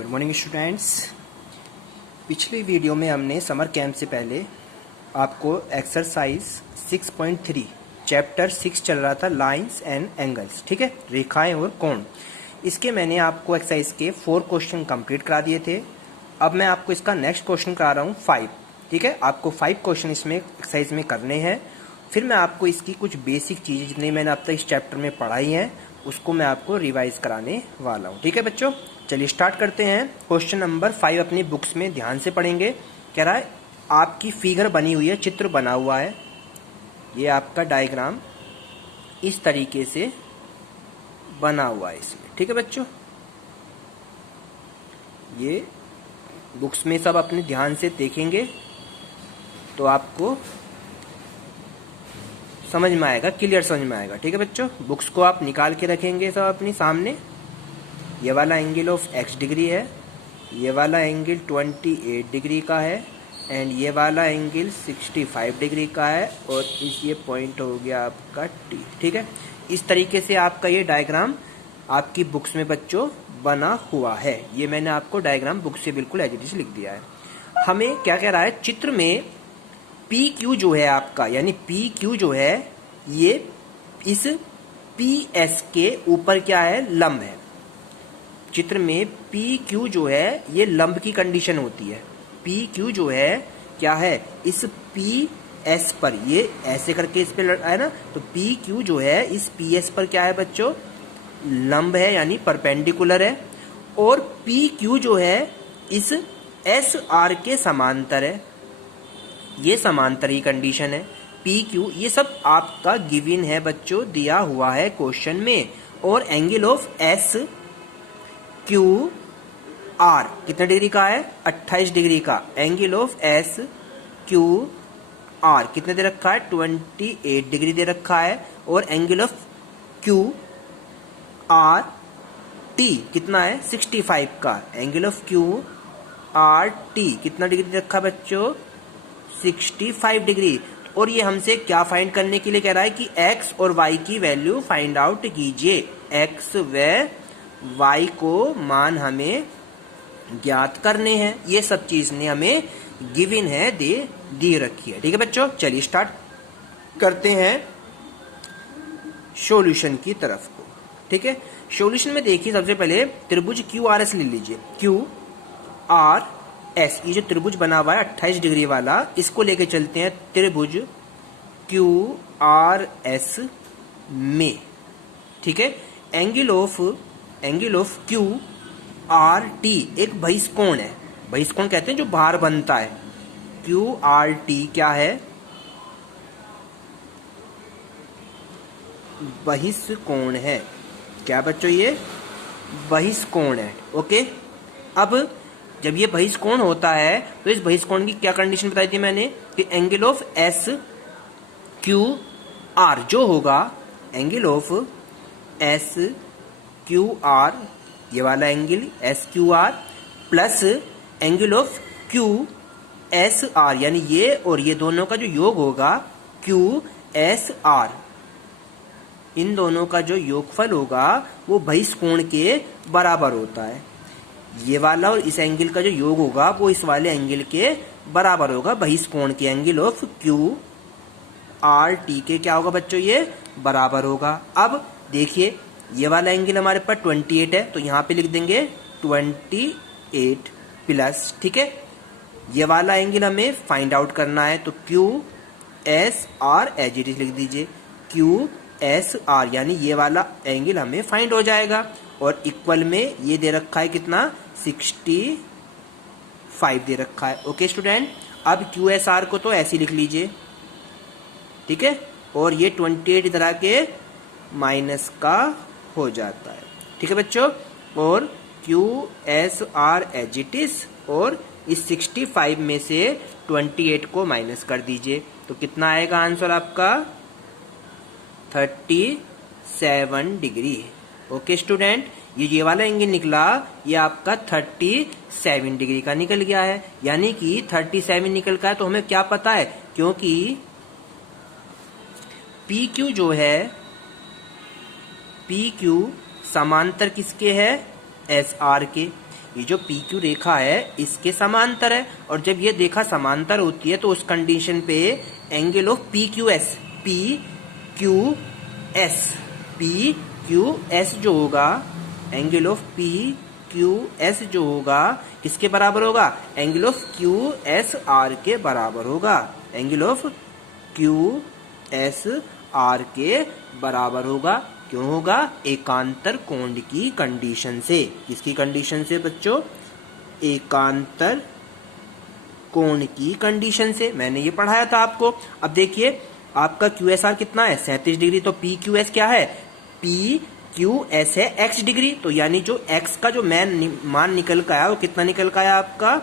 Good morning students. पिछले video में हमने समर कैंप से पहले आपको एक्सरसाइज 6.3 चैप्टर 6 चल रहा था लाइंस एंड एंगल्स, ठीक है, रेखाएं और कोण। इसके मैंने आपको एक्सरसाइज के 4 क्वेश्चन कंप्लीट करा दिए थे। अब मैं आपको इसका नेक्स्ट क्वेश्चन करा रहा हूँ 5, ठीक है। आपको 5 क्वेश्चन इसमें एक्सरसाइज में करने हैं। फिर मैं आपको इसकी कुछ बेसिक चीज़ें जितनी मैंने अब तक इस चैप्टर में पढ़ाई हैं उसको मैं आपको रिवाइज कराने वाला हूँ, ठीक है बच्चों। चलिए स्टार्ट करते हैं। क्वेश्चन नंबर 5 अपनी बुक्स में ध्यान से पढ़ेंगे। कह रहा है आपकी फिगर बनी हुई है, चित्र बना हुआ है, ये आपका डायग्राम इस तरीके से बना हुआ है इसमें, ठीक है बच्चों। ये बुक्स में सब अपने ध्यान से देखेंगे तो आपको समझ में आएगा, क्लियर समझ में आएगा, ठीक है बच्चों। बुक्स को आप निकाल के रखेंगे सब अपनी सामने। ये वाला एंगल ऑफ x डिग्री है, ये वाला एंगल 28 डिग्री का है एंड ये वाला एंगल 65 डिग्री का है और इस ये पॉइंट हो गया आपका t, ठीक है। इस तरीके से आपका ये डायग्राम आपकी बुक्स में बच्चों बना हुआ है। ये मैंने आपको डायग्राम बुक से बिल्कुल एज इट इज लिख दिया है। हमें क्या कह रहा है, चित्र में पी क्यू जो है आपका, यानी पी क्यू जो है ये इस पी एस के ऊपर क्या है, लंब है। चित्र में पी क्यू जो है ये लंब की कंडीशन होती है। पी क्यू जो है क्या है, इस पी एस पर, ये ऐसे करके इस पे है ना, तो पी क्यू जो है इस पी एस पर क्या है बच्चों, लंब है यानी परपेंडिकुलर है। और पी क्यू जो है इस एस आर के समांतर है, ये समांतर ही कंडीशन है। पी क्यू ये सब आपका गिवन है बच्चों, दिया हुआ है क्वेश्चन में। और angle of S Q R कितने डिग्री का है, 28 डिग्री का। Angle of S Q R कितने दे रखा है, 28 डिग्री दे रखा है। और angle of Q R T कितना है, 65 का। Angle of Q R T कितना डिग्री दे रखा है बच्चों, 65 डिग्री। और ये हमसे क्या फाइंड करने के लिए कह रहा है कि x और y की वैल्यू फाइंड आउट कीजिए। x व y को मान हमें ज्ञात करने हैं। ये सब चीज ने हमें गिवन है, दी रखी है, ठीक है बच्चों। चलिए स्टार्ट करते हैं सॉल्यूशन की तरफ को, ठीक है। सॉल्यूशन में देखिए सबसे पहले त्रिभुज क्यू आर एस ले लीजिए। क्यू आर एस, ये जो त्रिभुज बना हुआ है 28 डिग्री वाला, इसको लेके चलते हैं त्रिभुज क्यू आर एस में, ठीक है। Angle of Q R T एक बहिष्कोण है। बहिष्कोण कहते हैं जो बाहर बनता है। क्यू आर टी क्या है, बहिष्कोण है। क्या बच्चों, ये बहिष्कोण है, ओके। अब जब ये बहिष्कोण होता है तो इस बहिष्कोण की क्या कंडीशन बताई थी मैंने, कि angle of S Q R जो होगा, angle of S Q R, ये वाला angle S Q R plus angle of Q S are, यानी ये और ये दोनों का जो योग होगा क्यू एस आर, इन दोनों का जो योगफल होगा वो बहिष्कोण के बराबर होता है। ये वाला और इस एंगल का जो योग होगा वो इस वाले एंगल के बराबर होगा, बहिष्कोण के angle of Q R T के क्या होगा बच्चों, ये बराबर होगा। अब देखिए ये वाला एंगल हमारे पास 28 है, तो यहाँ पे लिख देंगे 28 प्लस, ठीक है। ये वाला एंगल हमें फाइंड आउट करना है, तो Q S R as it is लिख दीजिए। क्यू एस आर यानी ये वाला एंगल हमें फाइंड हो जाएगा। और इक्वल में ये दे रखा है कितना, 65 दे रखा है, ओके स्टूडेंट। अब क्यू एस आर को तो ऐसे लिख लीजिए, ठीक है। और ये 28 इधर आके माइनस का हो जाता है, ठीक है बच्चों। और Q S R as it is, और इस 65 में से 28 को माइनस कर दीजिए, तो कितना आएगा आंसर आपका, 37 डिग्री, ओके स्टूडेंट। ये वाला एंगल निकला, ये आपका 37 डिग्री का निकल गया है, यानी कि 37 निकल का है। तो हमें क्या पता है, क्योंकि पी क्यू जो है, पी क्यू समांतर किसके है, एस आर के, ये जो पी क्यू रेखा है इसके समांतर है, और जब ये रेखा समांतर होती है तो उस कंडीशन पे angle of P Q S जो होगा, angle of P Q S जो होगा किसके बराबर होगा, angle of Q S are के बराबर होगा, angle of Q S are के बराबर होगा। क्यों होगा, एकांतर कोण की कंडीशन से। किसकी कंडीशन से बच्चों, एकांतर कोण की कंडीशन से। मैंने ये पढ़ाया था आपको। अब देखिए आपका क्यू एस आर कितना है, 37 डिग्री, तो पी क्यू एस क्या है, पी क्यू एस है x डिग्री, तो यानी जो x का जो मान निकल का आया वो कितना निकल का आया आपका,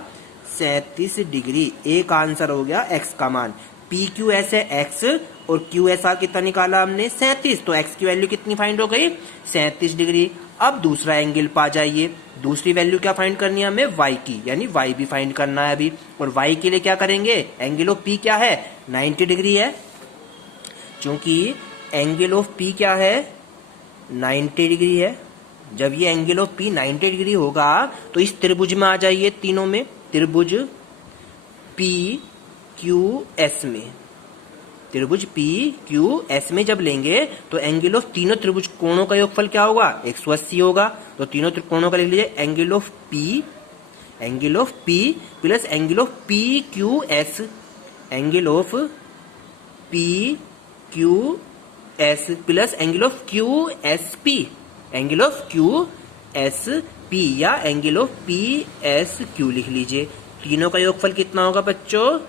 37 डिग्री। एक आंसर हो गया x का मान। पी क्यू एस है x और क्यू एस आर कितना निकाला हमने, 37, तो x की वैल्यू कितनी फाइंड हो गई, 37 डिग्री। अब दूसरा एंगल पा जाइए, दूसरी वैल्यू क्या फाइंड करनी है हमें, y की, यानी y भी फाइंड करना है अभी। और y के लिए क्या करेंगे, एंगल ऑफ p क्या है, 90 डिग्री है, क्योंकि एंगल ऑफ p क्या है, 90 डिग्री है। जब ये एंगल ऑफ P 90 डिग्री होगा तो इस त्रिभुज में आ जाइए, तीनों में, त्रिभुज P Q S में, त्रिभुज P Q S में जब लेंगे तो एंगल ऑफ तीनों त्रिभुज कोणों का योगफल क्या होगा, 180 होगा। तो तीनों कोणों का लिख लीजिए, angle of P plus angle of P Q S, angle of P Q S plus angle of Q S P, angle of Q S P या angle of P S Q लिख लीजिए। तीनों का योगफल कितना होगा बच्चों,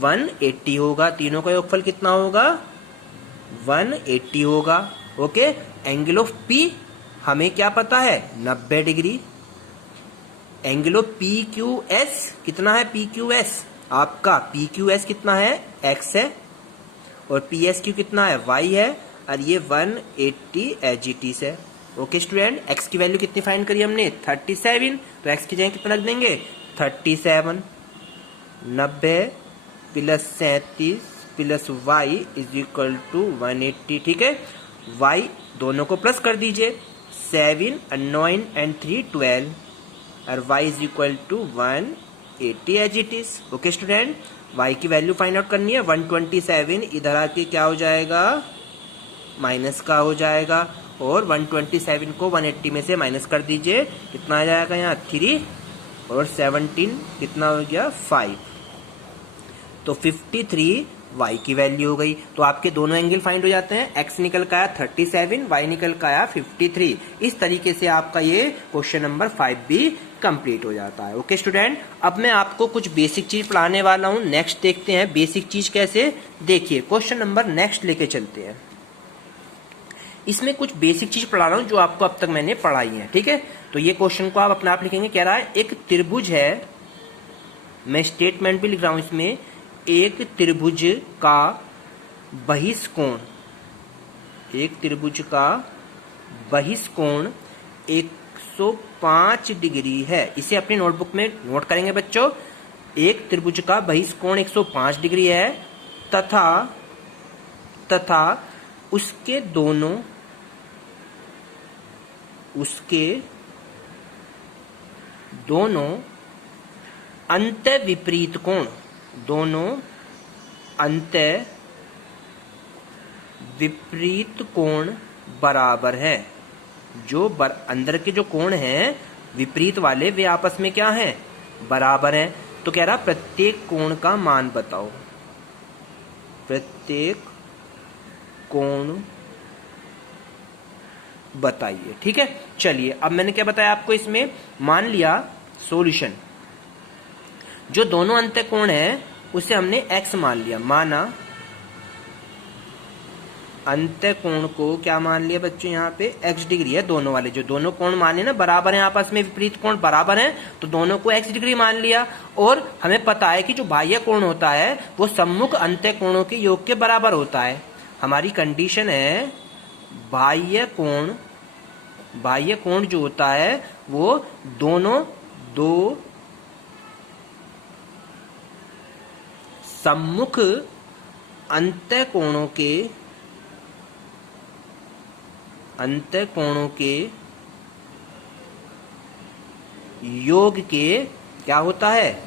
180 होगा। तीनों का योगफल कितना होगा, 180 होगा। ओके, एंगल ऑफ पी हमें क्या पता है, 90 degree. Angle of P Q S कितना है, पी क्यू एस आपका पी क्यू एस कितना है, x है, और पी एस क्यू कितना है, y है, और ये 180 एज इट इज है। ओके स्टूडेंट, x की वैल्यू कितनी फाइंड करी हमने, 37, तो x की जगह कितना रख देंगे, 37, 90 plus 37 plus y is equal to 180। ठीक है, y दोनों को प्लस कर दीजिए, 7 and 9 and 3 12, और y is equal to 180 as it is. Okay student, y की वैल्यू फाइंड आउट करनी है, 127 इधर आके क्या हो जाएगा, माइनस का हो जाएगा, और 127 को 180 में से माइनस कर दीजिए, कितना आ जाएगा यहाँ 3, और 17 कितना हो गया 5, तो 53 y की वैल्यू हो गई। तो आपके दोनों एंगल फाइंड हो जाते हैं, x निकल का आया 37, y निकल का आया 53। इस तरीके से आपका ये क्वेश्चन नंबर 5 भी कंप्लीट हो जाता है। ओके स्टूडेंट, अब मैं आपको कुछ बेसिक चीज पढ़ाने वाला हूं। नेक्स्ट देखते हैं बेसिक चीज कैसे। देखिए क्वेश्चन नंबर नेक्स्ट लेके चलते हैं। इसमें कुछ बेसिक चीज पढ़ा रहा हूं जो आपको अब तक मैंने पढ़ाई है। ठीक है, तो ये क्वेश्चन को आप अपने आप लिखेंगे। कह रहा है एक त्रिभुज है, मैं स्टेटमेंट भी लिख रहा हूं इसमें, एक त्रिभुज का बहिष्कोण, एक त्रिभुज का बहिष्कोण 105 डिग्री है। इसे अपनी नोटबुक में नोट करेंगे बच्चों। एक त्रिभुज का बहिष्कोण 105 डिग्री है तथा उसके दोनों अंतः विपरीत कोण, दोनों अंतः विपरीत कोण बराबर है। जो अंदर के जो कोण हैं विपरीत वाले, वे आपस में क्या हैं, बराबर हैं। तो कह रहा प्रत्येक कोण का मान बताओ, प्रत्येक कोण बताइए। ठीक है, चलिए अब मैंने क्या बताया आपको इसमें, मान लिया सॉल्यूशन, जो दोनों अंतः कोण है उसे हमने x मान लिया, माना अंतः कोण को क्या मान लिया बच्चों, यहाँ पे x डिग्री है। दोनों वाले जो दोनों कोण माने ना बराबर हैं आपस में, विपरीत कोण बराबर हैं, तो दोनों को x डिग्री मान लिया। और हमें पता है कि जो बाह्य कोण होता है वो सम्मुख अंतः कोणों के योग के बराबर होता है। हमारी कंडीशन है बाह्य कोण जो होता है वो दो सम्मुख अंतः कोणों के योग के क्या होता है,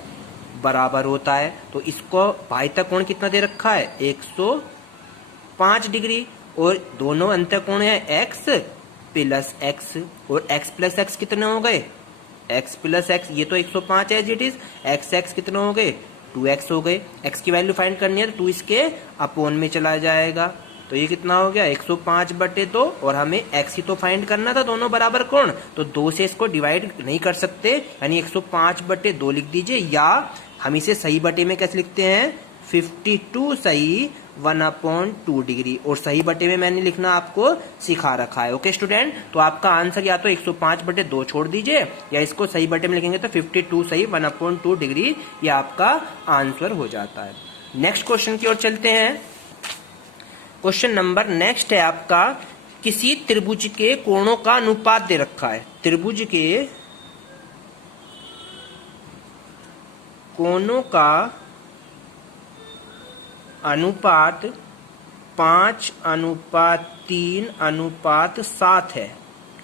बराबर होता है। तो इसको बाह्यतः कोण कितना दे रखा है, 105 डिग्री, और दोनों अंतःकोण है x प्लस x, और x प्लस x कितने हो गए, x प्लस x, ये तो 105 है एज इट इज, x कितने हो गए, 2x हो गए। x की वैल्यू फाइंड करनी है तो 2 इसके अपोन में चला जाएगा, तो ये कितना हो गया 105/2, और हमें x ही तो फाइंड करना था, दोनों बराबर कोण, तो 2 से इसको डिवाइड नहीं कर सकते, यानी 105/2 लिख दीजिए, या हम इसे सही बटे में कैसे लिखते हैं, 52 सही 1/2 डिग्री, और सही बटे में मैंने लिखना आपको सिखा रखा है। ओके स्टूडेंट, तो आपका आंसर या तो 105/2 छोड़ दीजिए, या इसको सही बटे में लिखेंगे तो 52 सही 1/2 डिग्री, ये आपका आंसर हो जाता है। नेक्स्ट क्वेश्चन की ओर चलते हैं। क्वेश्चन नंबर नेक्स्ट है आपका, किसी त्रिभुज के कोणों का अनुपात दे रखा है, त्रिभुज के कोणों का अनुपात 5:3:7 है।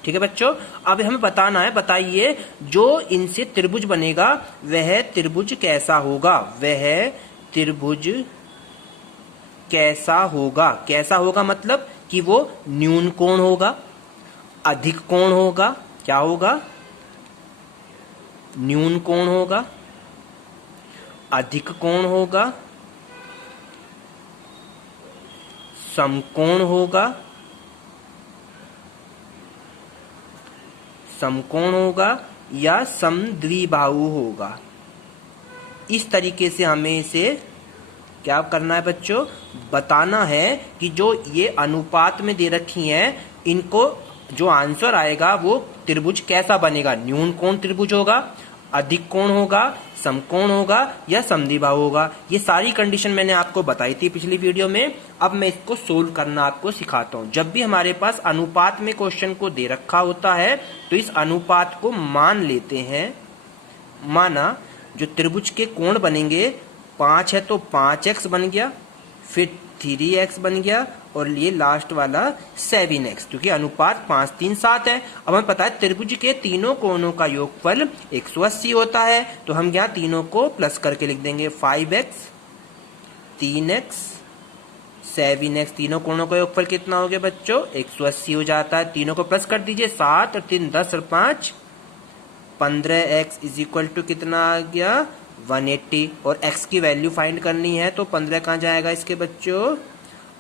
ठीक है बच्चों, अब हमें बताना है, बताइए जो इनसे त्रिभुज बनेगा वह त्रिभुज कैसा होगा, वह त्रिभुज कैसा होगा, कैसा होगा मतलब कि वो न्यून कोण होगा, अधिक कोण होगा, क्या होगा, न्यून कोण होगा, अधिक कोण होगा, समकोण होगा, समकोण होगा, या समद्विबाहु होगा। इस तरीके से हमें इसे क्या करना है बच्चों, बताना है कि जो ये अनुपात में दे रखी हैं, इनको जो आंसर आएगा वो त्रिभुज कैसा बनेगा, न्यून कोण त्रिभुज होगा, अधिक कोण होगा, समकोण होगा, या समद्विबाहु होगा। ये सारी कंडीशन मैंने आपको बताई थी पिछली वीडियो में। अब मैं इसको सोल्व करना आपको सिखाता हूँ। जब भी हमारे पास अनुपात में क्वेश्चन को दे रखा होता है तो इस अनुपात को मान लेते हैं। माना जो त्रिभुज के कोण बनेंगे 5 है तो 5x बन गया, फिर 3x बन गया, और ये लास्ट वाला 7x, क्योंकि अनुपात 5:3:7 है। अब हमें पता है त्रिभुज के तीनों कोणों का योगफल 180 होता है, तो हम यहाँ तीनों को प्लस करके लिख देंगे, 5x 3x 7x, तीनों कोणों का योगफल कितना हो गया बच्चों, 180 हो जाता है। तीनों को प्लस कर दीजिए, 7 और 3 10 और 5 15x इज इक्वल टू कितना आ गया, 180, और x की वैल्यू फाइंड करनी है तो 15 कहाँ जाएगा इसके बच्चों,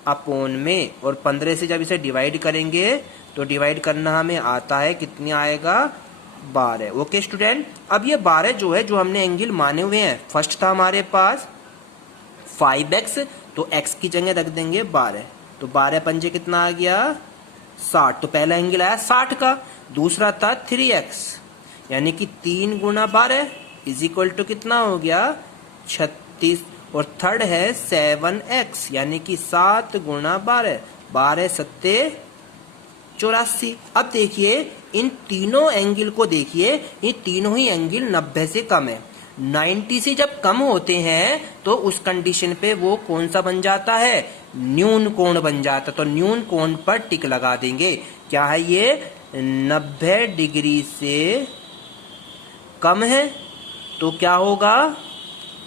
अपोन में, और 15 से जब इसे डिवाइड करेंगे तो डिवाइड करना हमें आता है, कितनी आएगा, 12। ओके स्टूडेंट, अब ये 12 जो है, जो हमने एंगल माने हुए हैं, फर्स्ट था हमारे पास 5x, तो x की जगह रख देंगे 12, तो 12 पंजे कितना आ गया, 60, तो पहला एंगल आया 60 का। दूसरा था 3x, यानी कि 3 × 12 इज इक्वल टू कितना हो गया, 36, और थर्ड है 7x, यानी कि 7 × 12, 12 सत्ते 84। अब देखिए इन तीनों एंगल को देखिए, ये तीनों ही एंगल 90 से कम है। 90 से जब कम होते हैं तो उस कंडीशन पे वो कौन सा बन जाता है, न्यून कोण बन जाता है। तो न्यून कोण पर टिक लगा देंगे। क्या है ये, 90 डिग्री से कम है तो क्या होगा,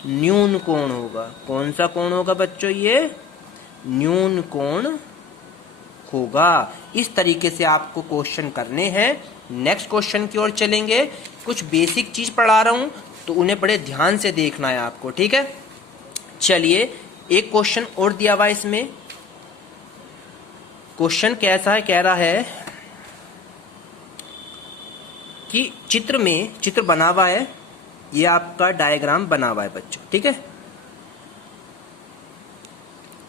न्यून कोण होगा। कौन सा कोण होगा बच्चों, ये न्यून कोण होगा। इस तरीके से आपको क्वेश्चन करने हैं। नेक्स्ट क्वेश्चन की ओर चलेंगे। कुछ बेसिक चीज पढ़ा रहा हूं तो उन्हें बड़े ध्यान से देखना है आपको, ठीक है। चलिए एक क्वेश्चन और दिया हुआ इसमें। क्वेश्चन कैसा है, कह रहा है कि चित्र बना हुआ है, ये आपका डायग्राम बना हुआ है बच्चों, ठीक है।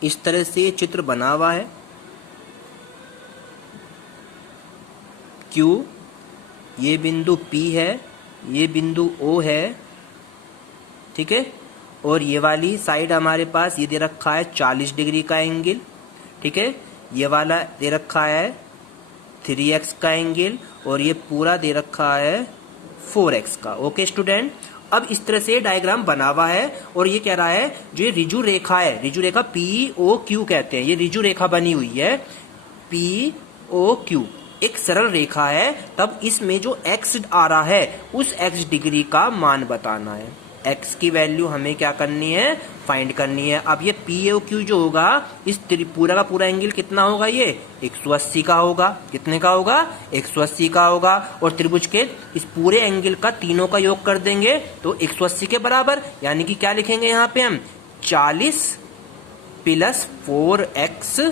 इस तरह से ये चित्र बना हुआ है। Q, ये बिंदु P है, ये बिंदु O है, ठीक है। और ये वाली साइड हमारे पास ये दे रखा है 40 डिग्री का एंगल, ठीक है। ये वाला दे रखा है 3x का एंगल, और ये पूरा दे रखा है 4x का। ओके स्टूडेंट, अब इस तरह से डायग्राम बना हुआ है और ये कह रहा है जो ये रिजु रेखा है, रिजु रेखा POQ कहते हैं, ये रिजु रेखा बनी हुई है POQ, एक सरल रेखा है, तब इसमें जो x आ रहा है उस x डिग्री का मान बताना है। x की वैल्यू हमें क्या करनी है, फाइंड करनी है। अब ये POQ जो होगा, इस पूरा का पूरा एंगल कितना होगा, ये 180 का होगा। कितने का होगा, 180 का होगा। और त्रिभुज के इस पूरे एंगल का तीनों का योग कर देंगे तो 180 के बराबर, यानी कि क्या लिखेंगे यहाँ पे हम, 40 प्लस 4x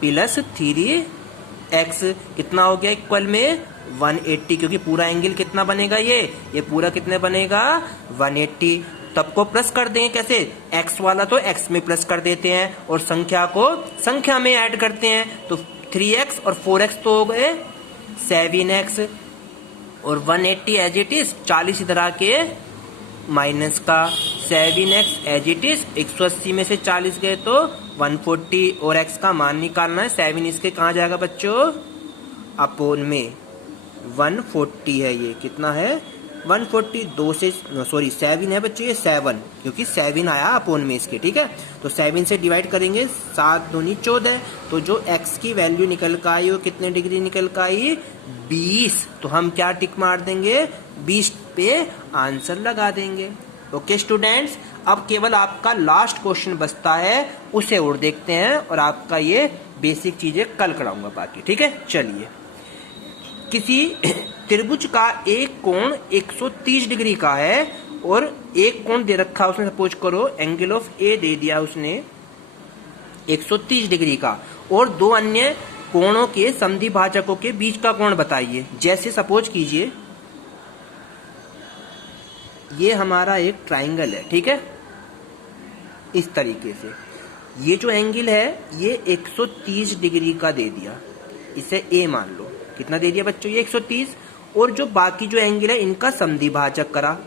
प्लस 3x कितना हो गया, इक्वल में 180, क्योंकि पूरा एंगल कितना बनेगा, ये पूरा कितने बनेगा, 180। तब को प्लस कर देंगे कैसे, x वाला तो x में प्लस कर देते हैं और संख्या को संख्या में ऐड करते हैं। तो 3x और 4x तो हो गए 7x और 180 एज इट इज, 40 इधर आके माइनस का 7x एज इट इज, 180 में से 40 गए तो 140 और x का मान निकालना है। 7 इसके कहाँ जाएगा बच्चों, अपोन में 140 है, ये कितना है 140, 2 से सॉरी 7 है बच्चों, ये 7 क्योंकि 7 आया अपोन में इसके, ठीक है। तो 7 से डिवाइड करेंगे, 7 दूनी 14, तो जो x की वैल्यू निकल कर आई वो कितने डिग्री निकल कर आई, 20। तो हम क्या टिक मार देंगे, 20 पे आंसर लगा देंगे। ओके स्टूडेंट्स, अब केवल आपका लास्ट क्वेश्चन बचता है, उसे और देखते हैं और आपका ये बेसिक चीजें कल कराऊंगा बाकी, ठीक है। चलिए, किसी त्रिभुज का एक कोण 130 डिग्री का है और एक कोण दे रखा उसने, सपोज करो एंगल ऑफ ए दे दिया उसने 130 डिग्री का, और दो अन्य कोणों के समद्विभाजकों के बीच का कोण बताइए। जैसे सपोज कीजिए ये हमारा एक ट्राइंगल है, ठीक है, इस तरीके से ये जो एंगल है ये 130 डिग्री का दे दिया, इसे ए मान लो। कितना दे दिया बच्चों, ये 130, और जो बाकी जो एंगल है इनका समद्विभाजक करा,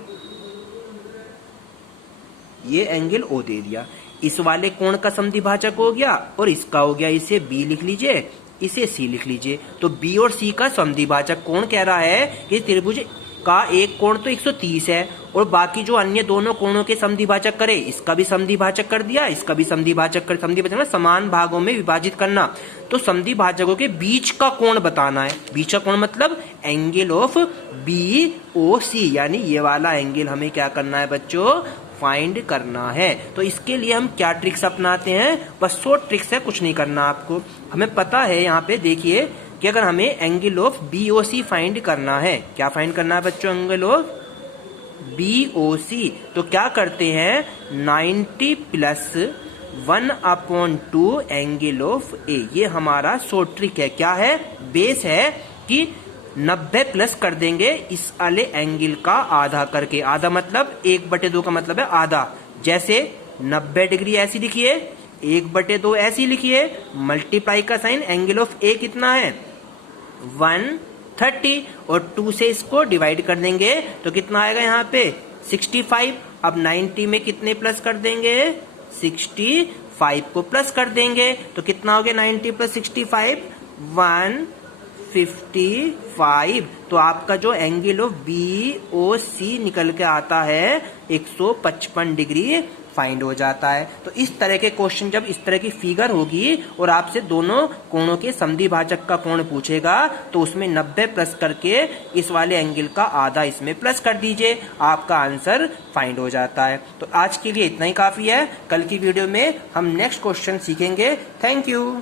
ये एंगल ओ दे दिया। इस वाले कोण का समद्विभाजक हो गया और इसका हो गया, इसे बी लिख लीजिए, इसे सी लिख लीजिए। तो बी और सी का समद्विभाजक कोण कह रहा है कि त्रिभुज का एक कोण तो 130 है और बाकी जो अन्य दोनों कोणों के समद्विभाजक करे, इसका भी समद्विभाजक कर दिया, इसका भी समद्विभाजक कर, समद्विभाजक समान भागों में विभाजित करना। तो समद्विभाजकों के बीच का कोण बताना है। बीच का कोण मतलब एंगल ऑफ BOC, यानी ये वाला एंगल हमें क्या करना है बच्चों, फाइंड करना है। तो इसके लिए हम क्या ट्रिक्स अपनाते हैं, बस 100 ट्रिक्स है, कुछ नहीं करना आपको। हमें पता है यहाँ पे देखिए कि अगर हमें एंगल ऑफ BOC फाइंड करना है, क्या फाइंड करना है बच्चों, एंगल ऑफ BOC, तो क्या करते हैं 90 प्लस 1/2 एंगल ऑफ A, ये हमारा शॉर्ट ट्रिक है। क्या है, बेस है कि 90 प्लस कर देंगे इस वाले एंगल का आधा करके। आधा मतलब 1/2 का मतलब है आधा। जैसे 90 डिग्री ऐसी लिखिए, 1/2 ऐसी लिखिए, मल्टीप्लाई का साइन, एंगल ऑफ A कितना है 130 और 2 से इसको डिवाइड कर देंगे तो कितना आएगा यहाँ पे 65। अब 90 में कितने प्लस कर देंगे, 65 को प्लस कर देंगे तो कितना हो गया 90 प्लस 65, 155। तो आपका जो एंगल ऑफ BOC निकल के आता है 155 डिग्री फाइंड हो जाता है। तो इस तरह के क्वेश्चन, जब इस तरह की फिगर होगी और आपसे दोनों कोणों के समद्विभाजक का कोण पूछेगा तो उसमें 90 प्लस करके इस वाले एंगल का आधा इसमें प्लस कर दीजिए, आपका आंसर फाइंड हो जाता है। तो आज के लिए इतना ही काफी है। कल की वीडियो में हम नेक्स्ट क्वेश्चन सीखेंगे। Thank you.